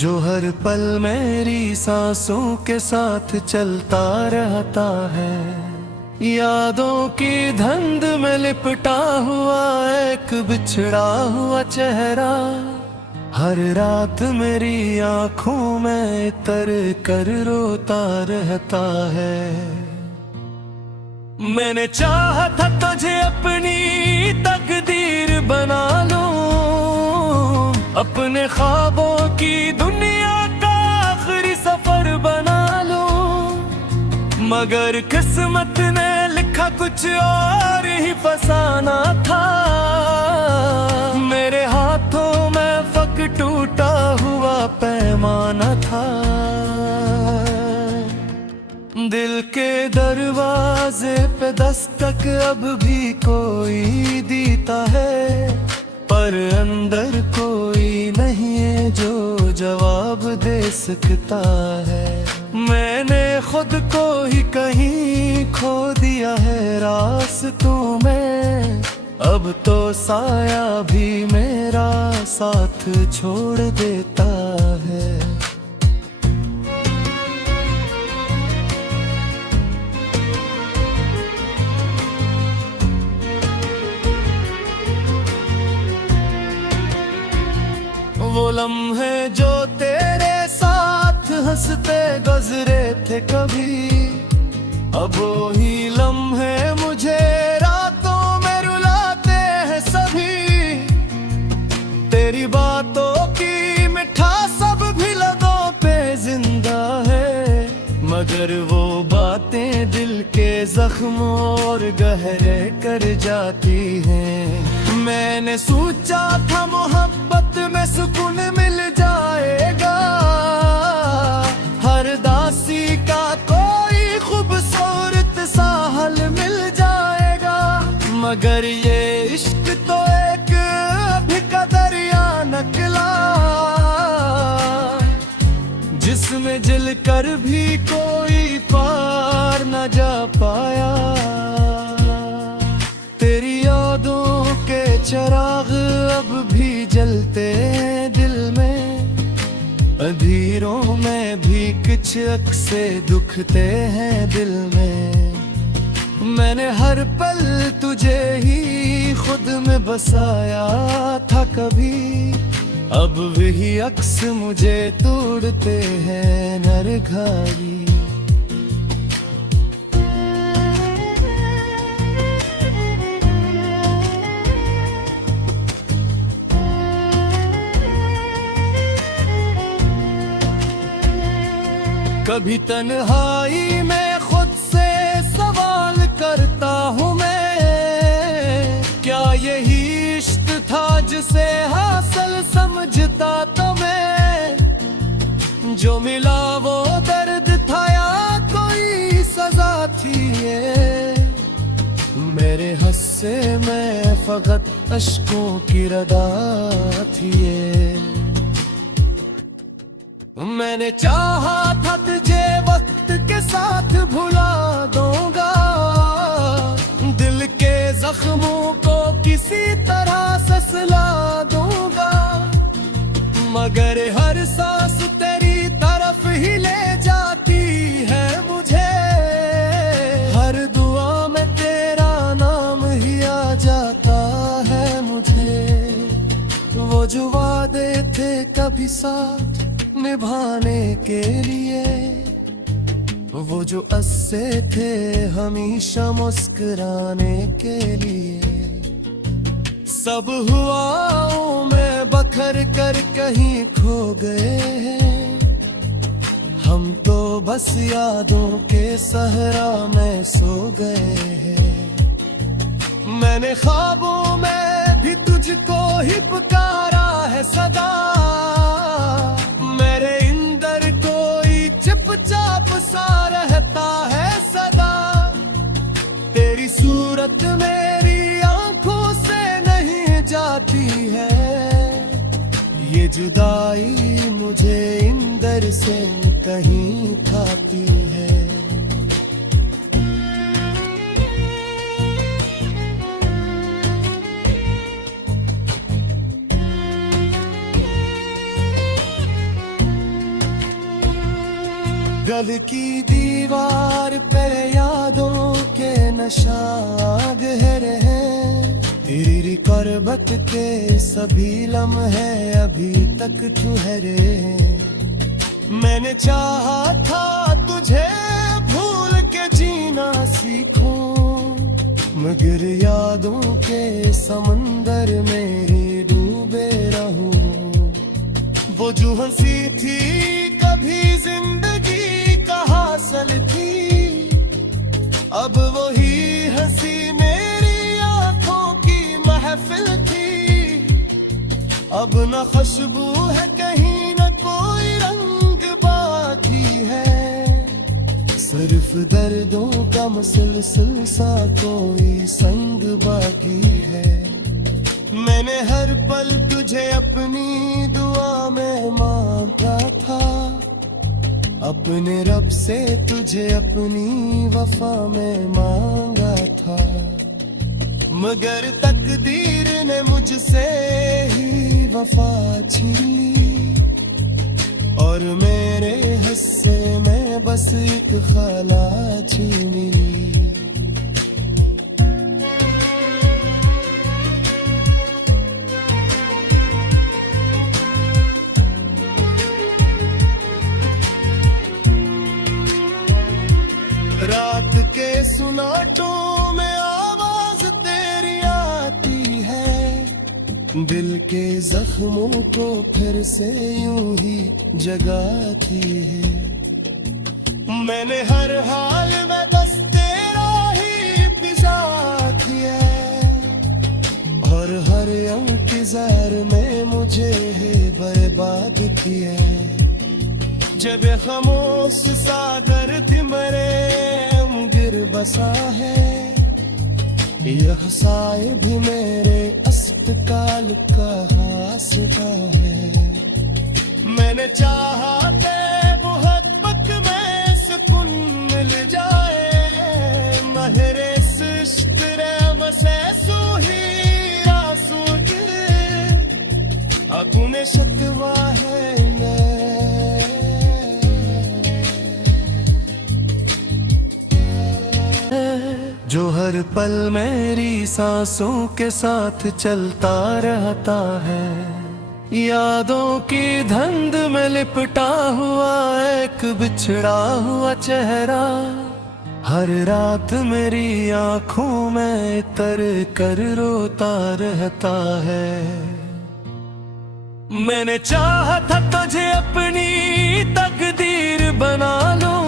जो हर पल मेरी सांसों के साथ चलता रहता है। यादों की धुंध में लिपटा हुआ एक बिछड़ा हुआ चेहरा, हर रात मेरी आंखों में तर कर रोता रहता है। मैंने चाहा था तुझे अपनी तकदीर बना लूं, अपने ख्वाबों की दुनिया का आखिरी सफर बना लूं, मगर किस्मत ने लिखा कुछ और ही फसाना था। मेरे हाथों में फक टूटा हुआ पैमाना था। दिल के दरवाजे पे दस्तक अब भी कोई देता है, पर अंदर कोई नहीं है जो जवाब दे सकता है। मैंने खुद को ही कहीं खो दिया है रास्तों में, अब तो साया भी मेरा साथ छोड़ देता है। वो लम्हे जो तेरे साथ हंसते गुजरे थे कभी, अब वही लम्हे मुझे रातों में रुलाते हैं सभी। तेरी बातों की मिठास अब भी लबों पे जिंदा है, मगर वो बातें दिल के जख्मों और गहरे कर जाती हैं। मैंने सोचा था मोहब्बत में सुकून मिल जाएगा, हर दासी का कोई खूबसूरत सा हल मिल जाएगा, मगर ये इश्क तो एक अभी का दरिया निकला, जिसमें जल कर भी कोई पार न जा पाया। तेरी यादों के चिराग अब भी जलते हैं दिल में, अंधेरों में भी कुछ अक्से दुखते हैं दिल में। मैंने हर पल तुझे ही खुद में बसाया था कभी, अब वही अक्स मुझे तोड़ते हैं नरघाई। कभी तन्हाई में खुद से सवाल करता हूँ मैं, क्या यही इश्क था जिसे हासिल समझता तो मैं। जो मिला वो दर्द था या कोई सजा थी ये, मेरे हस्से में फकत अश्कों की रदा थी ये। मैंने चाहा था तुझे वक्त के साथ भुला दूंगा, दिल के जख्मों को किसी तरह ससला दूंगा, मगर हर सांस तेरी तरफ ही ले जाती है मुझे। हर दुआ में तेरा नाम ही आ जाता है मुझे। वो जो वादे थे कभी साथ निभाने के लिए, वो जो अस्से थे हमेशा मुस्कुराने के लिए, सब हुआओं में बखर कर कहीं खो गए हैं। हम तो बस यादों के सहरा में सो गए हैं। मैंने ख्वाबों में भी तुझको ही पुकारा है सदा, मेरे अंदर कोई चुपचाप सा रहता है सदा। तेरी सूरत मेरी आंखों से नहीं जाती है, ये जुदाई मुझे अंदर से कहीं खाती है। गल की दीवार पे यादों के नशा गहरे हैं, तेरी करबत के सभी लम्हे अभी तक ठहरे हैं। मैंने चाहा था तुझे भूल के जीना सीखूं, मगर यादों के समंदर में ही डूबे रहूं। वो जो हंसी थी कभी जिंदगी का हासिल थी, अब वही हंसी मेरी आंखों की महफिल थी। अब न खुशबू है कहीं न कोई रंग बाकी है, सिर्फ दर्दों का मुसलसल सा कोई संग बाकी है। मैंने हर पल तुझे अपनी दुआ में मांगा था, अपने रब से तुझे अपनी वफा में मांगा था, मगर तकदीर ने मुझसे ही वफा छीन ली, और मेरे हिस्से में बस एक खाला मिली। रात के सुनाटों में आवाज तेरी आती है, दिल के जख्मों को फिर से यूं ही जगाती है। मैंने हर हाल में बस तेरा ही इंतजार किया, और हर इंतजार में मुझे बर्बाद किया। जब खामोश सागर तिमरे गिर बसा है, यह साए भी मेरे अस्पताल का हासका है। मैंने चाहा के मोहब्बत में सुकून मिल जाए, महरे इश्क से सूही आंसू के अपने शतवा है। जो हर पल मेरी सांसों के साथ चलता रहता है, यादों की धुंध में लिपटा हुआ एक बिछड़ा हुआ चेहरा, हर रात मेरी आंखों में तर कर रोता रहता है। मैंने चाहा था तुझे अपनी तकदीर बना लूं,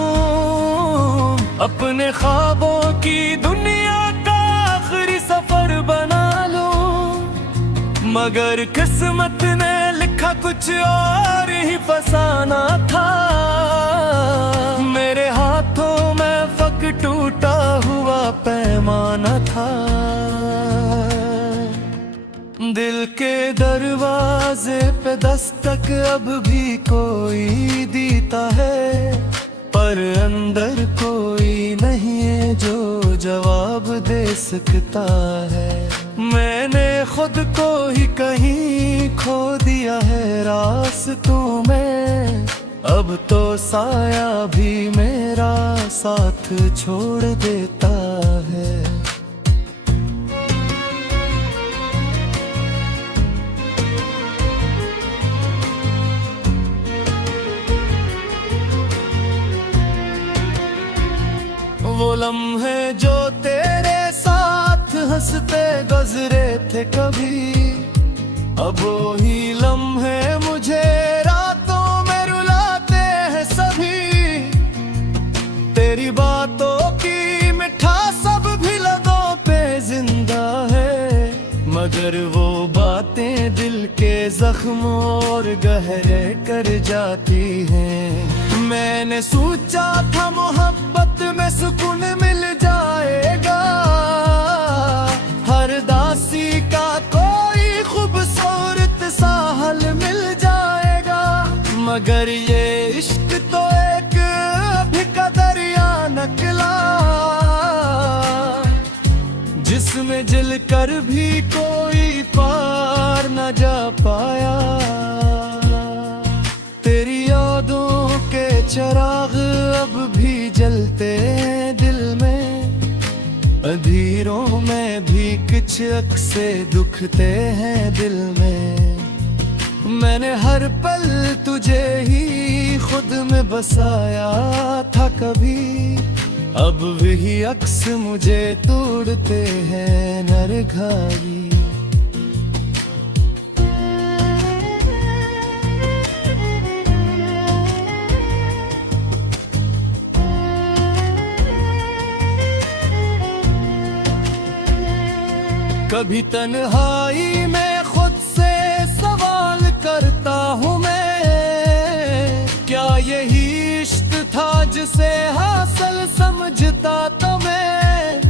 अपने ख्वाबों की दुनिया का आखिरी सफर बना लूं, मगर किस्मत ने लिखा कुछ और ही फसाना था। मेरे हाथों में फक टूटा हुआ पैमाना था, दिल के दरवाजे पे दस्तक अब भी कोई देता है, पर अंदर कोई नहीं है जो जवाब दे सकता है। मैंने खुद को ही कहीं खो दिया है रास्तों में, अब तो साया भी मेरा साथ छोड़ देता है। वो लम्हे जो तेरे साथ हंसते गुजरे थे कभी, अब वो ही लम्हे मुझे रातों में रुलाते हैं सभी। तेरी बातों की मिठास सब भी लबों पे जिंदा है, मगर वो बातें दिल के जख्मों और गहरे कर जाती हैं। मैंने सोचा था मोहब्बत में सुकून मिल जाएगा, हर दासी का कोई खूबसूरत सा हल मिल जाएगा, मगर ये इश्क तो एक भी का दरिया निकला, जिसमें जल कर भी कोई पार न जा पाया। तेरी यादों के चिराग भी जलते दिल में, अंधेरों में भी कुछ अक्से दुखते हैं दिल में। मैंने हर पल तुझे ही खुद में बसाया था कभी, अब वही अक्स मुझे तोड़ते हैं नरघाई। कभी तन्हाई में खुद से सवाल करता हूँ मैं, क्या यही इश्क था जिसे हासिल समझता तो मैं।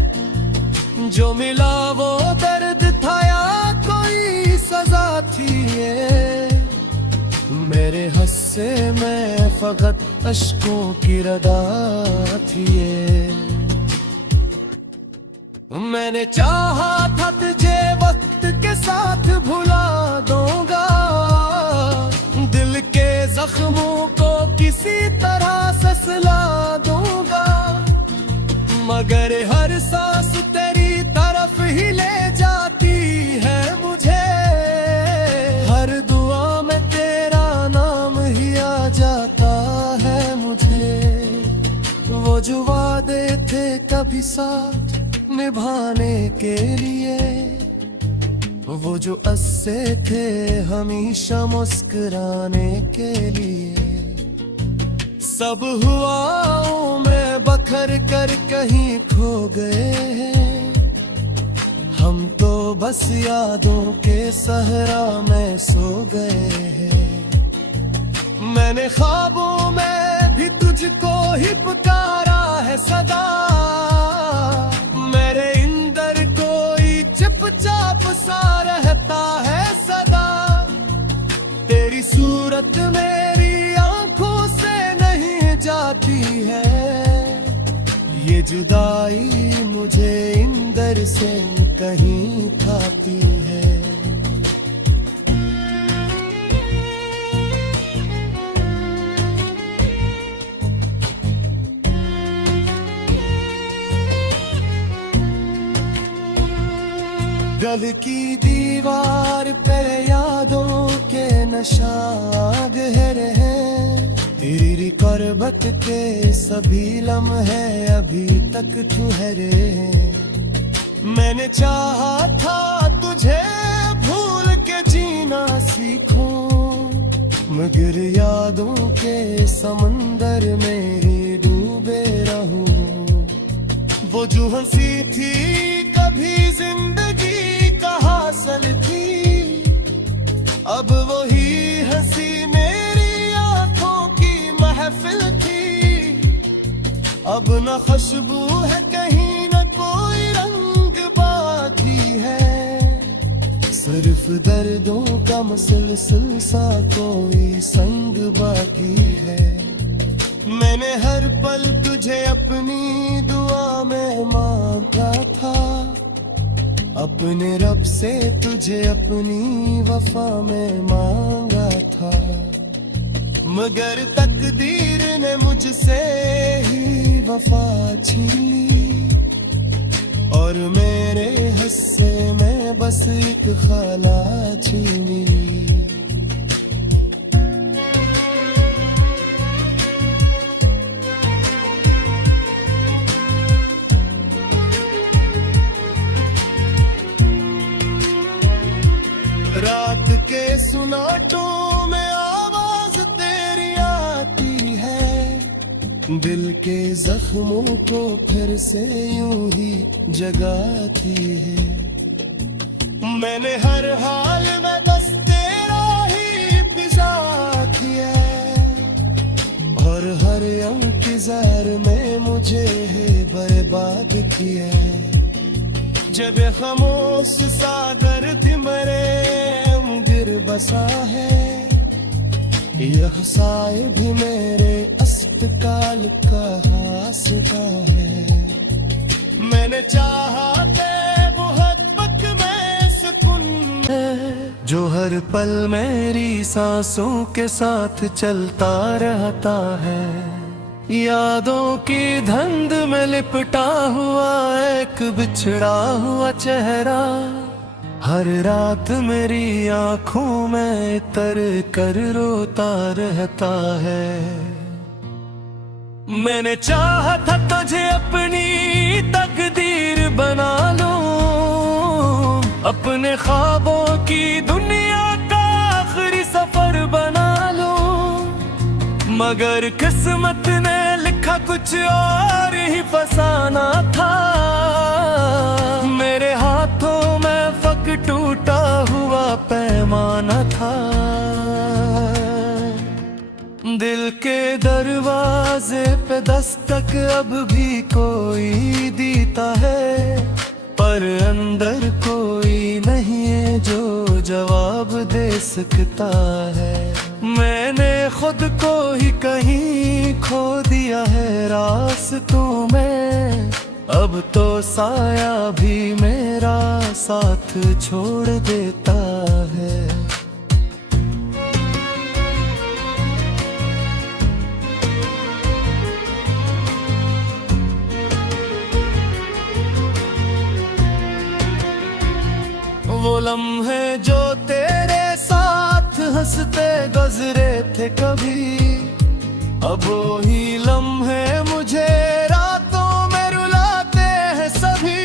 जो मिला वो दर्द था या कोई सजा थी ये, मेरे हस्से में फकत अश्कों की रदा थी ये। मैंने चाहा था तुझे वक्त के साथ भुला दूंगा, दिल के जख्मों को किसी तरह से सिला दूंगा, मगर हर सांस तेरी तरफ ही ले जाती है मुझे। हर दुआ में तेरा नाम ही आ जाता है मुझे। वो जो वादे थे कभी साथ निभाने के लिए, वो जो अस्से थे हमेशा मुस्कुराने के लिए, सब हुआ में बखर कर कहीं खो गए हैं। हम तो बस यादों के सहरा में सो गए हैं। मैंने ख्वाबों में भी तुझको ही पुकारा है सदा, मेरे इंदर कोई चुपचाप सा रहता है सदा। तेरी सूरत मेरी आंखों से नहीं जाती है, ये जुदाई मुझे इंदर से कहीं खाती है। दिल की दीवार पे यादों के नशाग गहरे हैं, तेरी करबत के सभी लम्हे अभी तक ठहरे हैं। मैंने चाहा था तुझे भूल के जीना सीखूं, मगर यादों के समंदर में ही डूबे रहूं। वो जो हंसी थी कभी जिंदगी हासिल थी, अब वही हंसी मेरी आंखों की महफिल थी। अब न खुशबू है कहीं न कोई रंग बाकी है, सिर्फ दर्दों का मुसलसल सा कोई संग बाकी है। मैंने हर पल तुझे अपनी दुआ में मांगा था, अपने रब से तुझे अपनी वफा में मांगा था, मगर तकदीर ने मुझसे ही वफा छीन ली, और मेरे हिस्से में बस एक खाला छीनी। रात के सुनाटों में आवाज तेरी आती है, दिल के जख्मों को फिर से यूं ही जगाती है। मैंने हर हाल में बस तेरा ही फिजा किया, और हर इंतजार में मुझे है बर्बाद किया। जब खामोश सागर मरे गिर बसा है, यह साए भी मेरे अस्पताल का हासता है। मैंने चाहा के मोहब्बत में सुकून, जो हर पल मेरी सांसों के साथ चलता रहता है। यादों की धुंध में लिपटा हुआ एक बिछड़ा हुआ चेहरा, हर रात मेरी आंखों में तर कर रोता रहता है। मैंने चाहा था तुझे अपनी तकदीर बना लूं, अपने ख्वाबों की दुनिया का आखिरी सफर बना लूं, मगर किस्मत ने लिखा कुछ और ही फसाना था। मेरे हाथों में फक टूटा हुआ पैमाना था। दिल के दरवाजे पे दस्तक अब भी कोई देता है, पर अंदर कोई नहीं है जो जवाब दे सकता है। मैंने खुद को ही कहीं खो दिया है रास्तों में, अब तो साया भी मेरा साथ छोड़ देता है। वो लम्हे जो तेरे साथ हंसते गुजरे थे कभी, अब वो ही लम्हे मुझे रातों में रुलाते हैं सभी।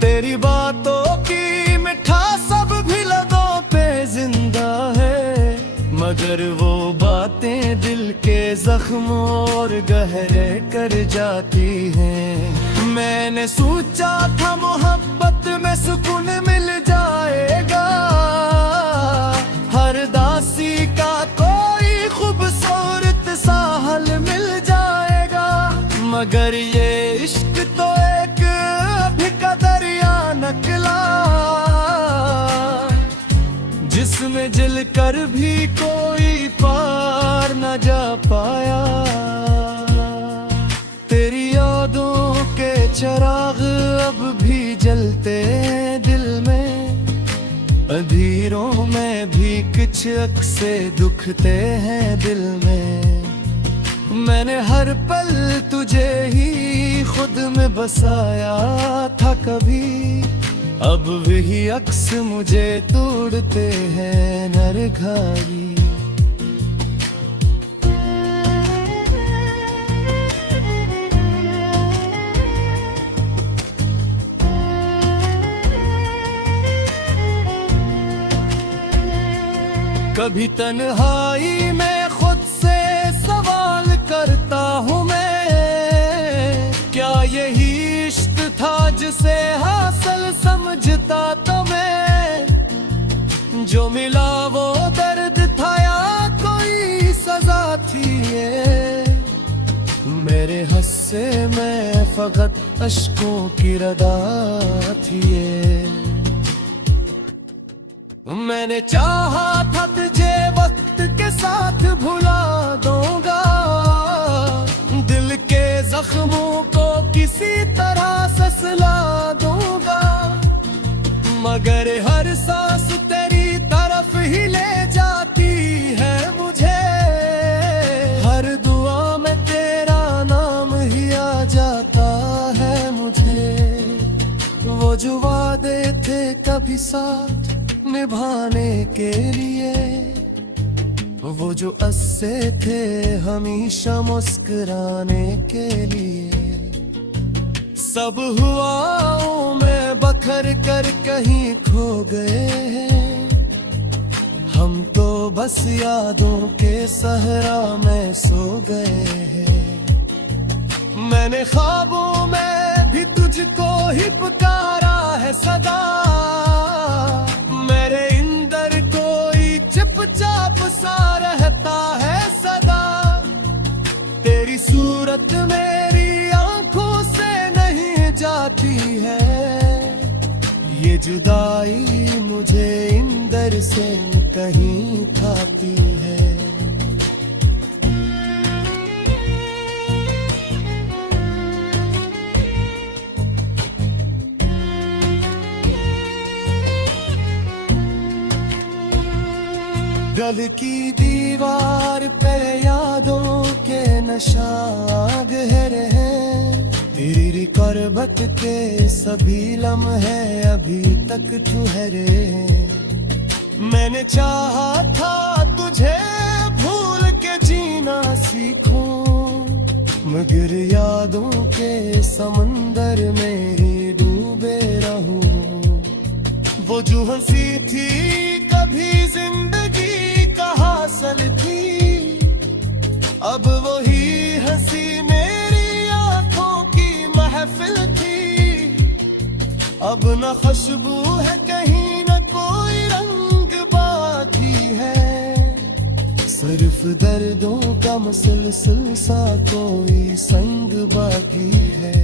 तेरी बातों की मिठास सब भी लबों पे जिंदा है, मगर वो बातें दिल के जख्मों और गहरे कर जाती हैं। मैंने सोचा था मोहब्बत में सुकून मिल जाएगा, हर दासी का कोई खूबसूरत सा हल मिल जाएगा, मगर ये इश्क तो एक अभी का दरिया निकला, जिसमें जल कर भी कोई पार न जा पाया। तेरी यादों के चिराग अब भी जलते दिल में, अंधेरों में भी कुछ अक्से दुखते हैं दिल में। मैंने हर पल तुझे ही खुद में बसाया था कभी, अब वही अक्स मुझे तोड़ते हैं नरघाई। कभी तन्हाई में खुद से सवाल करता हूँ मैं, क्या यही इश्क था जिसे हासिल समझता तो मैं। जो मिला वो दर्द था या कोई सजा थी ये, मेरे हिस्से में फकत अश्कों की रदा थी ये। मैंने चाहा था तुझे वक्त के साथ भुला दूंगा, दिल के जख्मों को किसी तरह ससला दूंगा, मगर हर सांस तेरी तरफ ही ले जाती है मुझे, हर दुआ में तेरा नाम ही आ जाता है मुझे। वो जो वादे थे कभी साथ निभाने के लिए, वो जो अस्से थे हमेशा मुस्कुराने के लिए, सब हुआओं में बखर कर कहीं खो गए हैं। हम तो बस यादों के सहरा में सो गए हैं। मैंने ख्वाबों में भी तुझको ही पुकारा है सदा, मेरे अंदर कोई चुपचाप सा रहता है सदा। तेरी सूरत मेरी आंखों से नहीं जाती है, ये जुदाई मुझे अंदर से कहीं खाती है। दिल की दीवार पे यादों के नशा गहरे हैं, तेरी रिकॉर्बत के सभी लम्हे अभी तक ठहरे हैं। मैंने चाहा था तुझे भूल के जीना सीखूं, मगर यादों के समंदर में ही डूबे रहूं। वो जो हंसी थी कभी जिंदगी का हासिल थी, अब वही हंसी मेरी आंखों की महफिल थी। अब न खुशबू है कहीं न कोई रंग बाकी है, सिर्फ दर्दों का मुसलसल सा कोई संग बाकी है।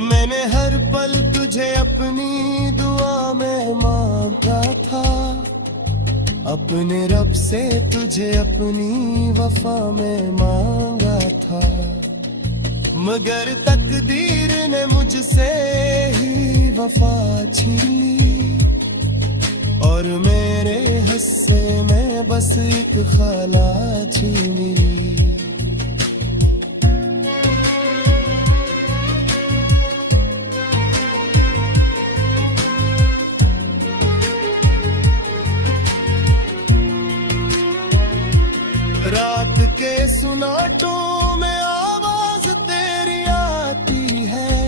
मैंने हर पल तुझे अपनी दुआ में मांगा था, अपने रब से तुझे अपनी वफा में मांगा था, मगर तकदीर ने मुझसे ही वफा छीन ली, और मेरे हिस्से में बस एक खाला छीनी। रात के सुनाटों में आवाज तेरी आती है,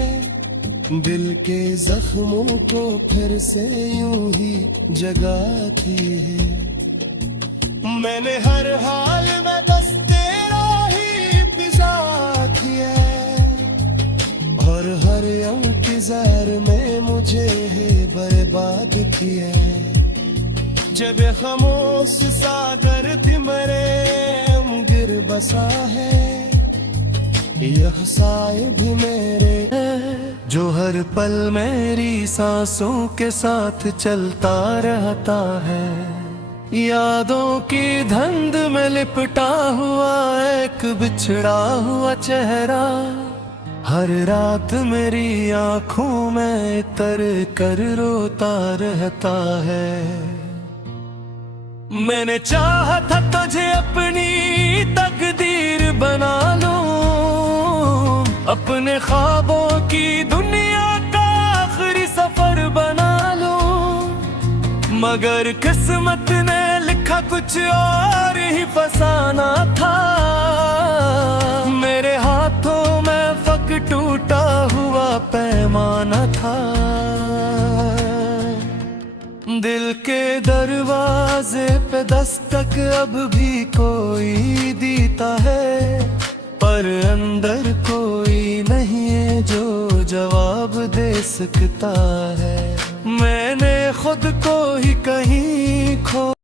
दिल के जख्मों को फिर से यूं ही जगाती है। मैंने हर हाल में बस तेरा ही पिज़ा किया, और हर इंतजार में मुझे है बर्बाद किया। जब खामोश सागर मरे गिर बसा है, यह साए भी मेरे जो हर पल मेरी सांसों के साथ चलता रहता है। यादों की धुंध में लिपटा हुआ एक बिछड़ा हुआ चेहरा, हर रात मेरी आंखों में तर कर रोता रहता है। मैंने चाहा था तुझे अपनी तकदीर बना लूं, अपने ख्वाबों की दुनिया का आखिरी सफर बना लूं, मगर किस्मत ने लिखा कुछ और ही फसाना था। मेरे हाथों में फक टूटा हुआ पैमाना था, दिल के दरवाजे पे दस्तक अब भी कोई देता है, पर अंदर कोई नहीं है जो जवाब दे सकता है। मैंने खुद को ही कहीं खो